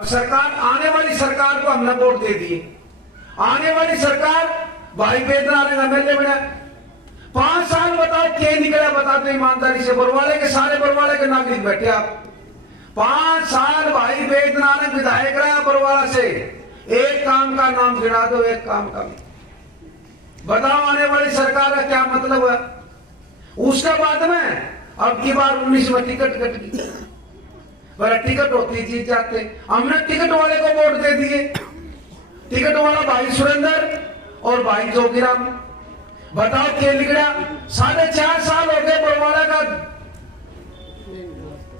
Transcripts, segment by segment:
सरकार, आने वाली सरकार को हमने वोट दे दिए। आने वाली सरकार भाई बैद्यनाथ ने एमएलए बना। 5 साल बताओ क्या निकला, बताओ तो ईमानदारी से। बरवाले के सारे बरवाले के नागरिक बैठे आप। 5 साल भाई बैद्यनाथ ने विधायक रहा बरवाला से। एक काम का नाम गिना दो, एक काम का। बताओ आने वाली सरकार का क्या मतलब है। उसके बाद में अब की बार 19 में टिकट कट गई। बड़ा टिकट होती जीत जाते। हमने टिकट वाले को वोट दे दिए। टिकट वाला भाई सुरेंद्र और भाई जोगीराम। बताओ क्या लिखा। 4.5 साल हो गए बरवाला का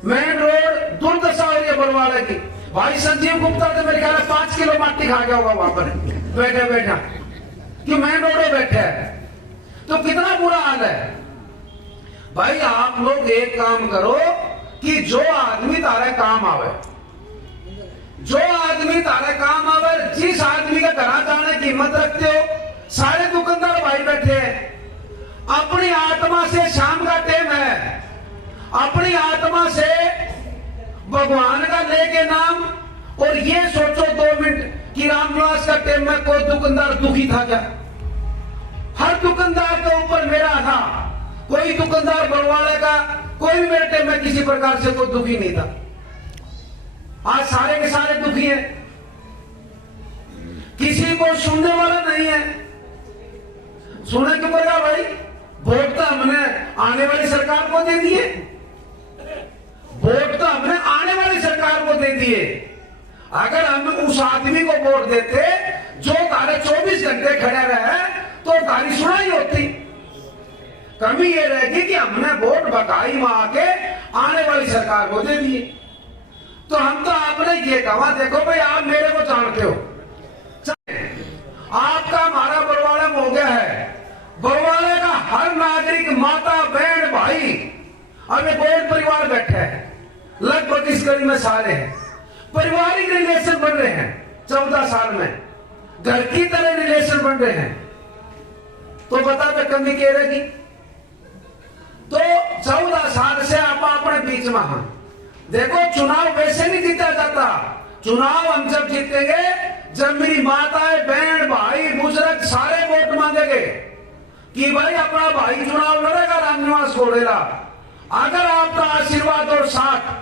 मेन रोड दुर्दशा हो रही है बरवाला की। भाई संजीव गुप्ता तो मेरे ख्याल 5 किलो माटी खा गया होगा वहां पर बैठा बैठा, कि मेन रोड में बैठा है। तो कितना बुरा हाल है भाई। आप लोग एक काम करो कि जो आदमी तारे काम आवे, जो आदमी तारे काम आवे, जिस आदमी का घर जाने की हिम्मत रखते हो। सारे दुकानदार भाई बैठे हैं। अपनी आत्मा से शाम का टाइम है, अपनी आत्मा से भगवान का लेके नाम, और ये सोचो 2 मिनट कि रामनिवास का टाइम में कोई दुकानदार दुखी था क्या? हर दुकानदार के ऊपर मेरा था। कोई दुकानदार बरवाले का कोई भी मेरे टाइम में किसी प्रकार से कोई दुखी नहीं था। आज सारे के सारे दुखी हैं। किसी को सुनने वाला नहीं है। सुने क्यों पड़ेगा भाई? वोट तो हमने आने वाली सरकार को दे दिए। वोट तो हमने आने वाली सरकार को दे दिए। अगर हम उस आदमी को वोट देते जो तारे 24 घंटे खड़े रहे तो तारी सुनाई होती। कमी ये रहेगी कि हमने वोट बकाई मां के आने वाली सरकार को दे दिए। तो हम तो आपने ये कहा, देखो भाई आप मेरे को जानते हो, आपका हमारा बरवाला में हो गया है। बरवाले का हर नागरिक, माता बहन भाई, अभी गोल्ड परिवार बैठा है। लगभग इस गली में सारे हैं। पारिवारिक रिलेशन बन रहे हैं 14 साल में, घर की तरह रिलेशन बन रहे हैं। तो बता दे कमी क्या रहेगी? तो 14 साल से आप अपने बीच में हैं। देखो चुनाव वैसे नहीं जीता जाता। चुनाव हम जब जीतेंगे जब मेरी माताएं बहन भाई बुजुर्ग सारे वोट मांगेंगे कि भाई अपना भाई चुनाव लड़ेगा रामनिवास घोड़ेला। अगर आपका आशीर्वाद और साथ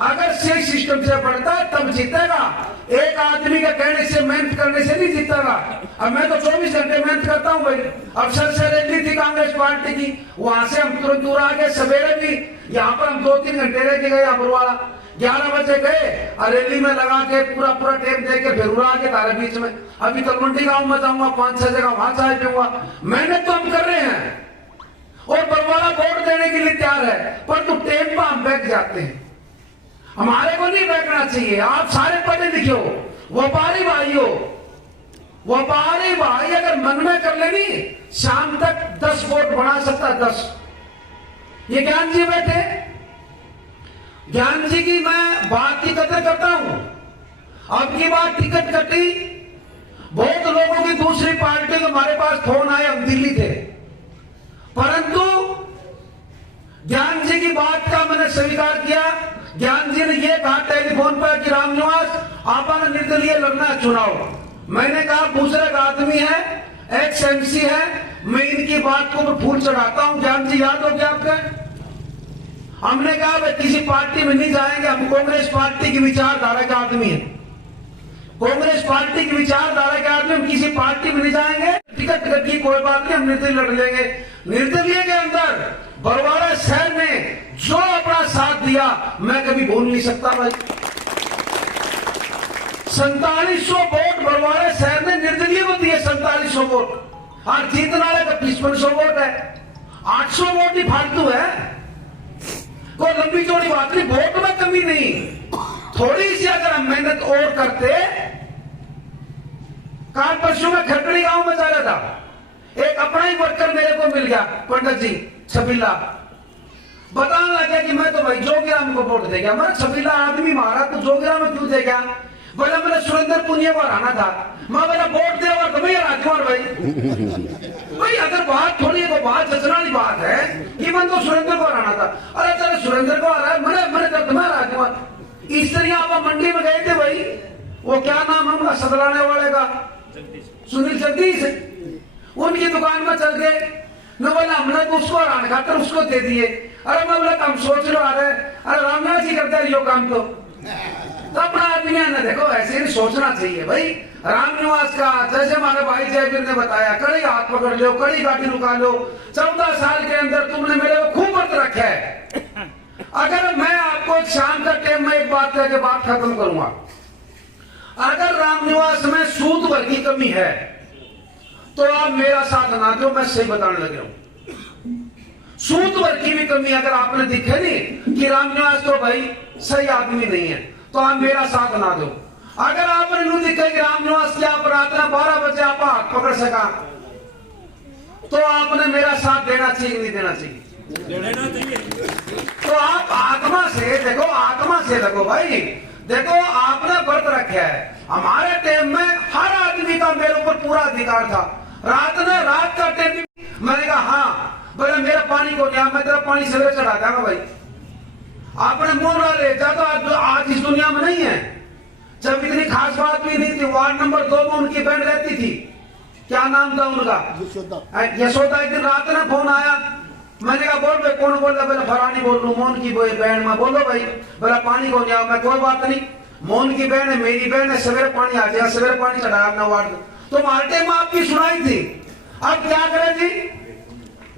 अगर से सिस्टम से बढ़ता तब जीतेगा। एक आदमी के कहने से, मेहनत करने से नहीं जीतेगा। अब मैं तो 24 घंटे मेहनत करता हूं भाई। अब सर से रैली थी कांग्रेस पार्टी की, वहां से हम तुरंत दूर आ गए। सवेरे भी यहाँ पर हम 2-3 घंटे रह के गए। बरवाला 11 बजे गए और रैली में लगा के पूरा टाइम दे के फिर उड़ा के तारे बीच में। अभी तलवंडी गांव में जाऊंगा, 5-6 जगह वहां चाय पीऊंगा। मेहनत तो हम कर रहे हैं और बरवाला वोट देने के लिए तैयार है, पर तो टाइम पर हम बैठ जाते हैं। हमारे को नहीं बैठना चाहिए। आप सारे पढ़े लिखे हो, व्यापारी भाई हो। व्यापारी भाई अगर मन में कर लेनी, शाम तक 10 वोट बना सकता है। 10 ये ज्ञान जी बैठे, ज्ञान जी की मैं बात की कदर करता हूं। अब की बात टिकट कटी, बहुत लोगों की दूसरी पार्टी को हमारे पास फोन आए, हम दिल्ली थे, परंतु ज्ञान जी की बात का मैंने स्वीकार किया। ज्ञान जी ने यह कहा टेलीफोन पर कि रामनिवास आपने निर्दलीय लड़ना है चुनाव। मैंने कहा बुजुर्ग आदमी है, एक्स एमसी है, मैं इनकी बात को फूल चढ़ाता हूं। ज्ञान जी याद हो गया आपका? हमने कहा भाई किसी पार्टी में नहीं जाएंगे, हम कांग्रेस पार्टी की विचारधारा के आदमी है। कांग्रेस पार्टी की विचारधारा के आदमी, हम किसी पार्टी में नहीं जाएंगे। टिकट की कोई बात नहीं, हम निर्दलीय लड़ लेंगे। निर्दलीय के अंदर बरवाला शहर में जो अपना साथ दिया मैं कभी भूल नहीं सकता भाई। 4700 वोट बरवाला शहर ने निर्दलीय को दिए। 4700 वोट और जीतने वाले का 5500 वोट है। 800 वोट ही फालतू है, कोई लंबी चौड़ी बात नहीं। वोट में कमी नहीं, थोड़ी सी अगर हम मेहनत और करते। काल परसों में खरकड़ी गांव में जा रहा था, एक अपना ही वर्कर मेरे को मिल गया, पंडित जी छबीला। बताने लगे कि मैं तो भाई जोगीराम को वोट दे गया। मैं छबीला आदमी मारा तो जोगीराम में क्यों दे गया? बोला मैंने सुरेंद्र पुनिया को हराना था। मैं बोला वोट दे और तुम्हें राजकुमार भाई अगर बात थोड़ी है, बात जचने वाली बात है कि मैं तो सुरेंद्र को हराना था। अरे चलो सुरेंद्र को हरा, मैंने तुम्हें राजकुमार। इस तरह आप मंडी में गए थे भाई, वो क्या नाम है उनका सदलाने वाले का, सुनील जगदीश, उनकी दुकान में चल गए। मैं बोला हमने तो उसको हराने खातर उसको दे दिए। अरे मैं बोला हम सोच लो, अरे रामनाथ जी करते हैं यो काम तो अपना आदमी है ना। देखो ऐसे ही सोचना चाहिए भाई। रामनिवास का जैसे हमारे भाई जयवीर ने बताया, कड़ी हाथ पकड़ लो, कड़ी गाड़ी रुका लो। 14 साल के अंदर तुमने मेरे को खूब व्रत रखा है। अगर मैं आपको शाम का टाइम में एक बात कह के बात खत्म करूंगा, अगर रामनिवास में सूद भर की कमी है तो आप मेरा साथ ना दो, मैं सही बताने लगे हूं। सूद भर की भी कमी अगर आपने दिखे नहीं कि रामनिवास तो भाई सही आदमी नहीं है, तो आप मेरा साथ ना दो। अगर आपने नहीं दिखे कि रामनिवास की आप रात में 12 बजे आप हाथ पकड़ सका, तो आपने मेरा साथ देना चाहिए नहीं देना चाहिए? देना चाहिए। तो आप आत्मा से देखो, आत्मा से देखो भाई। देखो आपने व्रत रखा है, हमारे टाइम में हर आदमी का मेरे ऊपर पूरा अधिकार था। रात का टाइम मैंने कहा हाँ बोले मेरा पानी को दिया, मैं तेरा पानी सवेरे चढ़ा दूंगा भाई। आपने मोहरा ले जा तो आज इस दुनिया में नहीं है। जब इतनी खास बात भी नहीं थी, वार्ड नंबर 2 में उनकी बहन रहती थी, क्या नाम था उनका, यशोदा। एक दिन रात में फोन आया, मैंने कहा बोल भाई कौन बोल रहा? बोला फरानी बोल रहा हूँ, मोहन की बहन। मैं बोलो भाई। बोला पानी को दिया। मैं कोई बात नहीं, मोहन की बहन है, मेरी बहन है, सवेरे पानी आ जाएगा। सवेरे पानी चढ़ाया अपना वार्ड। तो मार्टे में आपकी सुनाई थी। अब क्या करें जी,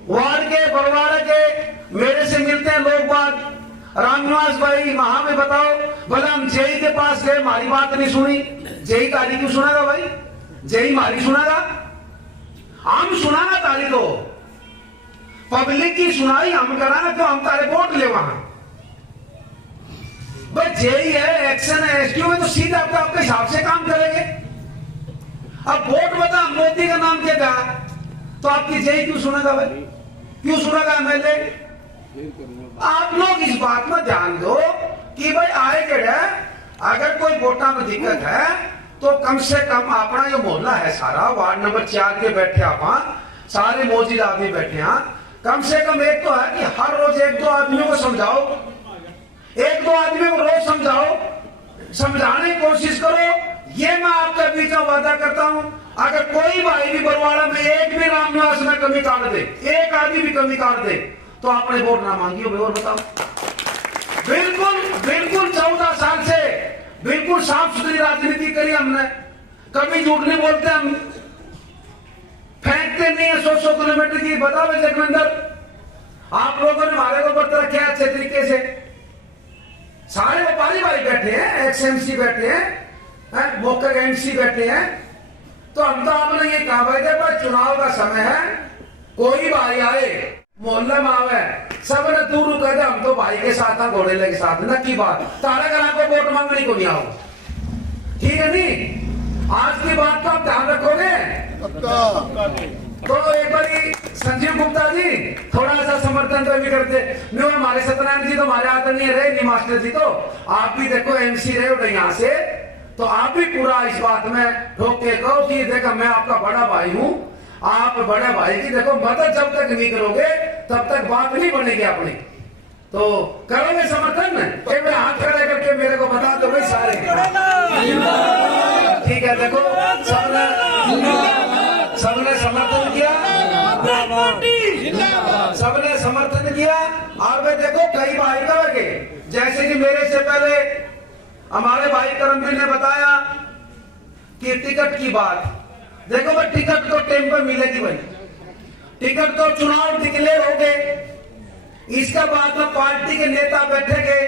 वार्ड के बड़वाड़े के मेरे से मिलते हैं लोग बात, रामनिवास भाई वहां में बताओ। बोला हम जेई के पास गए, हमारी बात नहीं सुनी। जेई ताली क्यों सुनागा भाई? जेई हमारी सुनागा? हम सुनागा ताली तो पब्लिक की सुनाई हम कराना, क्यों हम तारे वोट ले वहां। भाई जेई है, एक्शन है, एसक्यू है, तो सीधे आपके हिसाब से काम करेंगे। अब वोट बता मोदी का नाम क्या था, तो आपकी जेई क्यों सुनेगा भाई? क्यों सुनेगा एमएलए? आप लोग इस बात में ध्यान दो कि भाई आए के अगर कोई वोटा में दिक्कत है तो कम से कम अपना जो मोहल्ला है सारा, वार्ड नंबर 4 के बैठे आप सारे मौजूद आदमी बैठे हैं, कम से कम एक तो है कि हर रोज 1-2 आदमियों को समझाओ, 1-2 आदमियों को रोज समझाओ, समझाने की कोशिश करो। ये मैं आपके बीच में वादा करता हूं, अगर कोई भाई भी बरवाड़ा में एक भी रामनिवास में कमी काट दे, एक आदमी भी कमी काट दे, तो आपने वोट ना मांगी हो। और बताओ, बिल्कुल 14 साल से बिल्कुल साफ सुथरी राजनीति करी हमने, कभी झूठ नहीं बोलते हम, फेंकते नहीं है 100 किलोमीटर की। बताओ जगविंदर, आप लोगों ने हमारे को व्रत रखे अच्छे तरीके से। सारे व्यापारी भाई बैठे हैं, एक्सएमसी बैठे हैं, मौके एमसी बैठे हैं। तो हम तो आपने ये कहा भाई देखो चुनाव का समय है, कोई भाई आए मोहल्ले में आवे, सब ने दूर कह दे हम तो भाई के साथ हैं, घोड़े के साथ न की बात, तारा घर को वोट मांगने को नहीं आओ, ठीक है नहीं? आज की बात का आप ध्यान रखोगे? तो एक बार संजीव गुप्ता जी थोड़ा सा समर्थन तो भी करते, नहीं हमारे सत्यनारायण जी तो हमारे आदरणीय रहे नहीं, मास्टर जी तो आप भी देखो एमसी रहे हो यहाँ से, तो आप भी पूरा इस बात में ठोक के कहो कि देखो मैं आपका बड़ा भाई हूँ, आप बड़े भाई की देखो मदद जब तक नहीं करोगे तब तक बात नहीं बनेगी अपनी। तो करोगे समर्थन? एक बार हाथ खड़े करके मेरे को बता दो भाई सारे, ठीक है? देखो सबने समर्थन किया, सबने समर्थन किया। और मैं देखो कई भाई करोगे, जैसे कि मेरे से पहले हमारे भाई करमवीर ने बताया कि टिकट की बात, देखो भाई टिकट तो टाइम पर मिलेगी भाई, टिकट तो चुनाव डिक्लेयर हो गए, इसके बाद में पार्टी के नेता बैठेंगे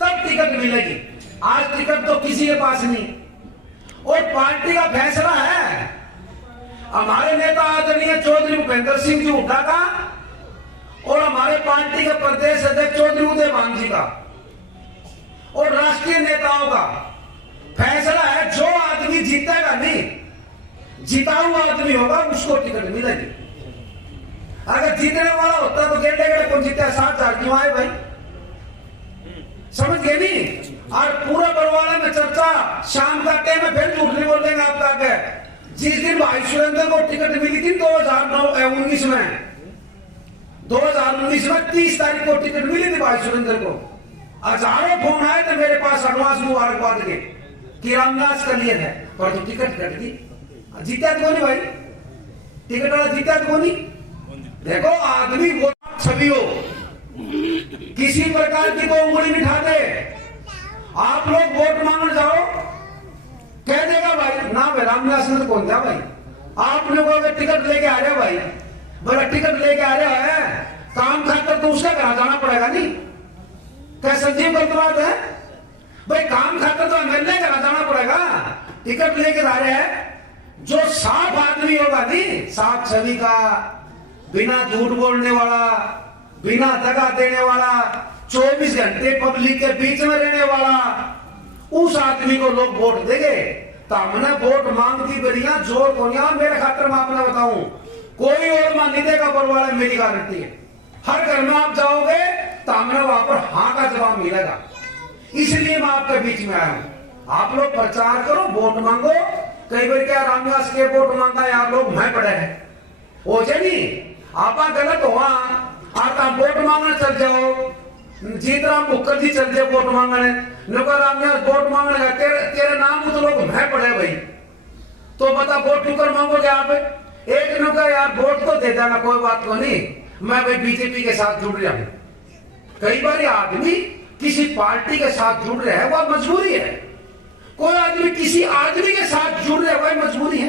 तब टिकट मिलेगी। आज टिकट तो किसी के पास नहीं, और पार्टी का फैसला है। हमारे नेता आदरणीय चौधरी भूपेंद्र सिंह जी हुड्डा का और हमारे पार्टी के प्रदेश अध्यक्ष चौधरी उदय भान जी का और राष्ट्रीय नेताओं का फैसला है। जो आदमी जीतेगा नहीं, जिताऊ आदमी होगा उसको टिकट मिलेगी। अगर जीतने वाला होता तो गेंडे कौन जीता? 7,000 क्यों आए भाई? समझ गए नहीं? और पूरा बरवाड़ा में चर्चा शाम का टाइम में फिर झूठ नहीं बोलेंगे आपका आगे। जिस दिन भाई सुरेंद्र को टिकट मिली थी 2019 में, 2019 में 30 तारीख को टिकट मिली थी भाई सुरेंद्र को, हजारों फोन आए थे मेरे पास एडवांस मुबारकबाद के। कि रामदास का लिए है, पर तो टिकट कट गई, जीता तो नहीं भाई, टिकट वाला जीता तो नहीं। देखो आदमी वो छवि हो, किसी प्रकार की कोई उंगली नहीं उठाते। आप लोग वोट मांगने जाओ, कह देगा भाई ना भाई रामदास ने तो कौन था भाई, आप लोगों अगर टिकट लेके आ रहे हो भाई, बोला टिकट लेके आ रहे है, काम खातर तो उसका कहा जाना पड़ेगा नहीं, क्या संजीव गलत बात है भाई, काम खातर तो एमएलए कहा जाना पड़ेगा, टिकट लेके आ रहे हैं। जो साफ आदमी होगा नहीं, साफ छवि का, बिना झूठ बोलने वाला, बिना दगा देने वाला, 24 घंटे पब्लिक के बीच में रहने वाला, उस आदमी को लोग वोट देंगे। तो हमने वोट मांगती बढ़िया जोर को नहीं, मेरे खातर मैं आपने बताऊं कोई और मान नहीं देगा, पर वाला मेरी गारंटी है। हर घर में आप जाओगे तो हमने वहां पर हाँ का जवाब मिलेगा, इसलिए मैं आपके बीच में आया हूं। आप लोग प्रचार करो, वोट मांगो। कई बार क्या रामदास के वोट मांगा यार लोग मैं पड़े हैं, हो जाए आप गलत हो, आप वोट मांगने चल जाओ, जीतराम मुखर्जी चल जाए वोट मांगने, रामदास वोट मांगने का तेरे नाम तो लोग मैं पड़े भाई, तो बता वोट क्यों मांगोगे आप? एक ने कहा यार वोट तो दे देना, कोई बात तो नहीं, मैं भाई बीजेपी के साथ जुड़ रहा हूं। कई बार आदमी किसी पार्टी के साथ जुड़ रहा है, वह मजबूरी है। कोई आदमी किसी आदमी के साथ जुड़ रहा है, वह मजबूरी है।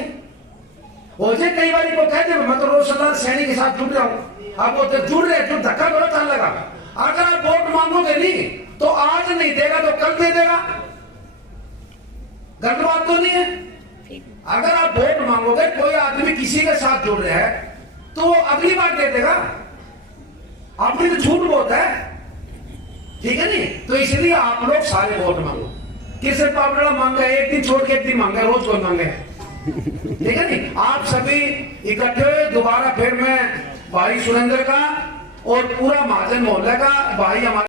हो जाए कई बार को कहते हैं मैं तो रोशनलाल सैनी के साथ जुड़ रहा हूं, अब वो तो जुड़ रहे तो धक्का थोड़ा चल लगा। अगर आप वोट मांगोगे नहीं तो आज नहीं देगा तो कल दे देगा, गलत बात तो नहीं है। अगर आप वोट मांगोगे, कोई आदमी किसी के साथ जुड़ रहा है तो वो अगली बार दे देगा, अपनी तो झूठ बोलता है, ठीक है नहीं। तो इसलिए आप लोग सारे वोट मांगो, किसे पापड़ा मांगा एक दिन छोड़ के एक दिन मांगा, रोज कोई मांगे, ठीक है नहीं। आप सभी इकट्ठे हुए, दोबारा फिर मैं भाई सुरेंद्र का और पूरा महाजन मोहल्ले का भाई हमारे